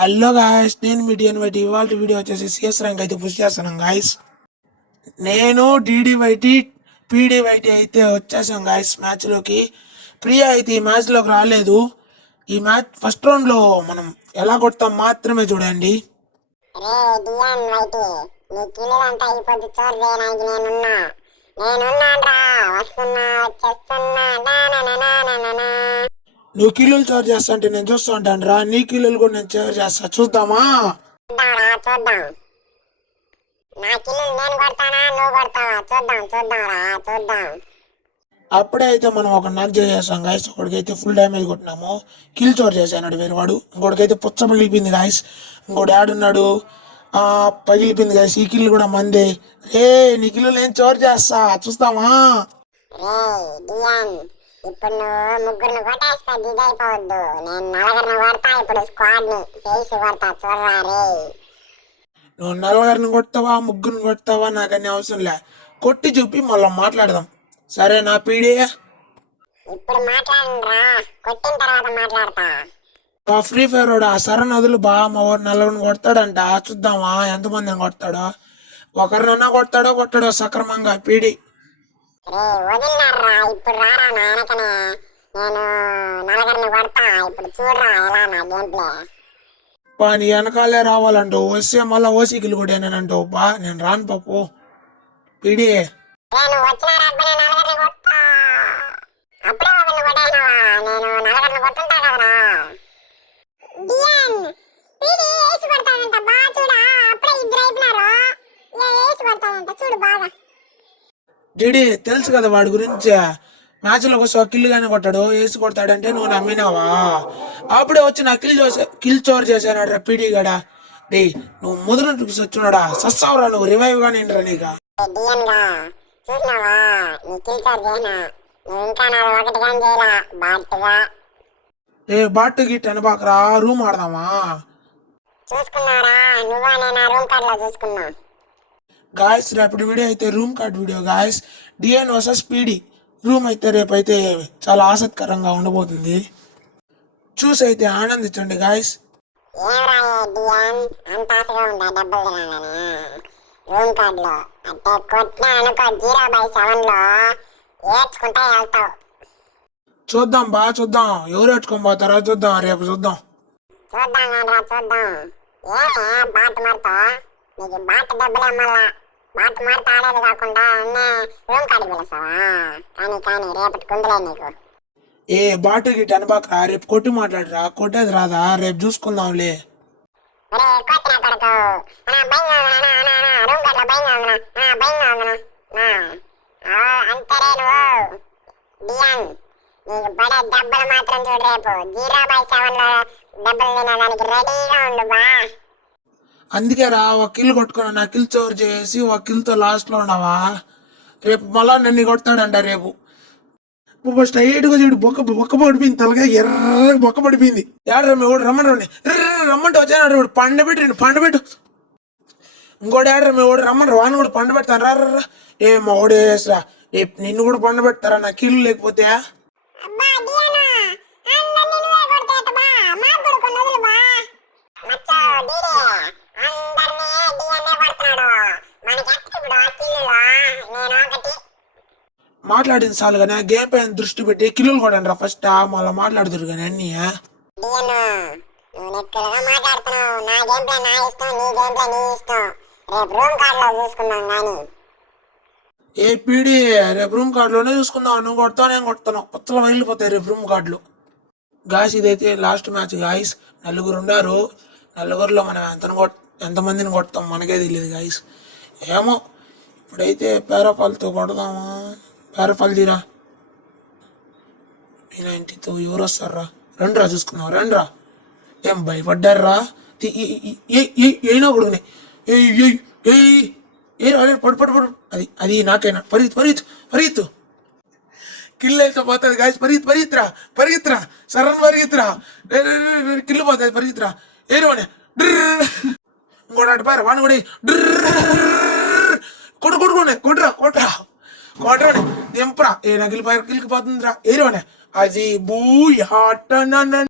Hello guys, నేను మీ డిఎన్వైటీ. ఇవాళ video వచ్చేసి సిఎస్ ర్యాంక్ అయితే పుష్ చేస్తున్నాం గాయస్. నేను డిడివైటీ పీడివైటీ అయితే వచ్చేసాం గాయస్ మ్యాచ్లోకి. ప్రియా అయితే ఈ మ్యాచ్లోకి రాలేదు. ఈ మ్యాచ్ ఫస్ట్ రౌండ్లో మనం ఎలా కొడతాం మాత్రమే చూడండి. నువ్వు కిల్లులు చోర్ చేస్తా అంటే నేను చూస్తూ ఉంటాను రా. నీ కిల్లులు కూడా నేను చోర్ చేస్తా, చూద్దామా? అప్పుడే అయితే మనం ఒక నాక్ చేసేస్తాం గాయస్. ఒకడికైతే ఫుల్ డ్యామేజ్ కొట్టినాము, కిల్ చోర్ చేసాడు వేరే వాడు. ఇంకోటికైతే పుచ్చ పగిలిపోయింది గాయస్. ఇంకోటి ఆడున్నాడు, పగిలిపోయింది గాయస్. ఈ కిల్ కూడా మందే. నీ కిల్లు నేను చోర్ చేస్తా, చూస్తామా? ఇప్పుడు నువ్వు ముగ్గురిని కొట్టేస్తే దిగి అయిపోవద్దు. నేను నలుగురిని కొడతా. ఇప్పుడు స్క్వాడ్ ని ఫేస్ కొడతా, చూడరా రే. నువ్వు నలుగురిని కొడతావా ముగ్గురిని కొడతావా నాకన్నీ అవసరం లే, కొట్టి చూపి మళ్ళీ మాట్లాడదాం, సరే నా పీడే? ఇప్పుడు మాట్లాడరా, కొట్టిన తర్వాత మాట్లాడతా. ఫ్రీ ఫైర్ వాడు ఆ సరన్ వదులు బా. మా వాడు నలుగురిని కొడతాడంట, చూద్దామా ఎంతమందిని కొడతాడో. ఒకరినన్నా కొట్టాడో సక్రమంగా పీడి. వదిలినారా, ఇప్పుడు రారా నా వెనకనే. నేను నలుగురిని కొడతా, ఇప్పుడు చూడరా ఎలా నా గేమ్ ప్లే. నీ వెనకాలే రావాలంటావు, వస్తే మళ్ళీ ఓసీకిలు కొట్టానంటావు. బా నేను రాను పాపు పీడి. నేను వచ్చిన నలుగురిని కొడతా. అప్పుడే ఒకరిని కొట్టేసినావా? నేను నలుగురిని కొట్టుంటా కదరా. వేసి కొడతాడంట, బాగా చూడా. అప్పుడే ఇద్దరు అయిపోయినారు. వేసి కొడతాడంట, చూడు బాగా. డిడి తెలుసు కదా వాడి గురించి. మ్యాచ్లో ఒక కిల్ గానే కొట్టాడు, వేసి కొడతాడంటే నువ్వు నమ్మినావా? అప్పుడే వచ్చి నా కిల్ చోర్ చేశాడు రా పీడి గడా. డే నువ్వు ముదురు వచ్చున్నాడా, సస్తావురా నువ్వు. రివైవ్ గానే రా నీగా. బాట్ గిట్ అనబాకరా, రూమ్ ఆడదామా? గాయస్ రేపటి వీడియో అయితే room card video guys. DN versus PD room అయితే రేపైతే చాలా ఆసక్తికరంగా ఉండబోతుంది. చూసి అయితే ఆనందించండి గాయస్. చూద్దాం బాగా చూద్దాం, ఎవరు పెట్టుకొని పోతారో చూద్దాం, రేపు చూద్దాం. నీకు బాట డబ్బులే, మళ్ళా బాట మారితే ఆడేది కాకుండా రూమ్ కాడికి పిలుస్తావా? కానీ రేపటి కుందులే నీకు. బాటు గిట్ అనబాకరా, రేపు కొట్టి మాట్లాడరా. కొట్టేది రాదా, రేపు చూసుకుందాంలే. కొట్టిన కొడుకు రూమ్ కాడిలో అంతరే నువ్వు. నీకు పడే డబ్బులు మాత్రం చూడు. రేపు 0/7 లో డబ్బులు తినడానికి రెడీగా ఉండు బా. అందుకే రా, ఒక కిల్ కొట్టుకున్నా, నా కిల్ చోర్ చేసి ఒక కిల్తో లాస్ట్లో ఉన్నావా. రేపు మళ్ళా నన్ను కొడతాడంట రేపు. స్ట్రైట్గా చూడు, బొక్క పడిపోయింది, తలగా ఎర్ర బొక్క పడిపోయింది. ఏడ్రమ్మ రమ్మంటే వచ్చాడు, పండబెట్టు. ఇంకోటి ఏడ్రమ్మ రమ్మని వాడిని కూడా పండు పెడతాను రా. మా ఓడేసరా, రేపు నిన్ను కూడా పండు పెడతారా నా కిల్లు లేకపోతే. మాట్లాడింది చాలు కానీ గేమ్ పైన దృష్టి పెట్టి కిల్లులు కొట్టండి రా ఫస్ట్, మళ్ళీ మాట్లాడుతురు కానీ అన్నీ. పీడి రేపు రూమ్ కార్డులోనే చూసుకుందాం. నువ్వు కొడతావు నేను కొడతాను, కొత్తలో వెళ్ళిపోతాయి రేపు రూమ్ కార్డులు. గాయస్ ఇదైతే లాస్ట్ మ్యాచ్ గాయస్. నలుగురు ఉన్నారు, నలుగురిలో మనం ఎంతమందిని కొడతాం మనకే తెలియదు గాయస్. ఏమో ఇప్పుడైతే పేరపాలతో కొడదామా? పేరపాలు తీరా P90తో ఎవరు వస్తారా? రండిరా చూసుకుందాం, రండిరా. ఏం భయపడ్డారా? అయినా కొడుకునే పడు. అది నాకైనా పరిగెత్తు. కిల్లు అయితే పోతుంది గాయస్. పరిగెత్తురా సరన్ పరిగెత్తురా. కిల్లు పోతుంది, పరిగెత్తురా. ఏరువానే ఇంకోటి అటు పారా వాడిని కూడా కొట్టరా దింపరా. నగిలిపోతుందిరా. ఏరువానే అది బూ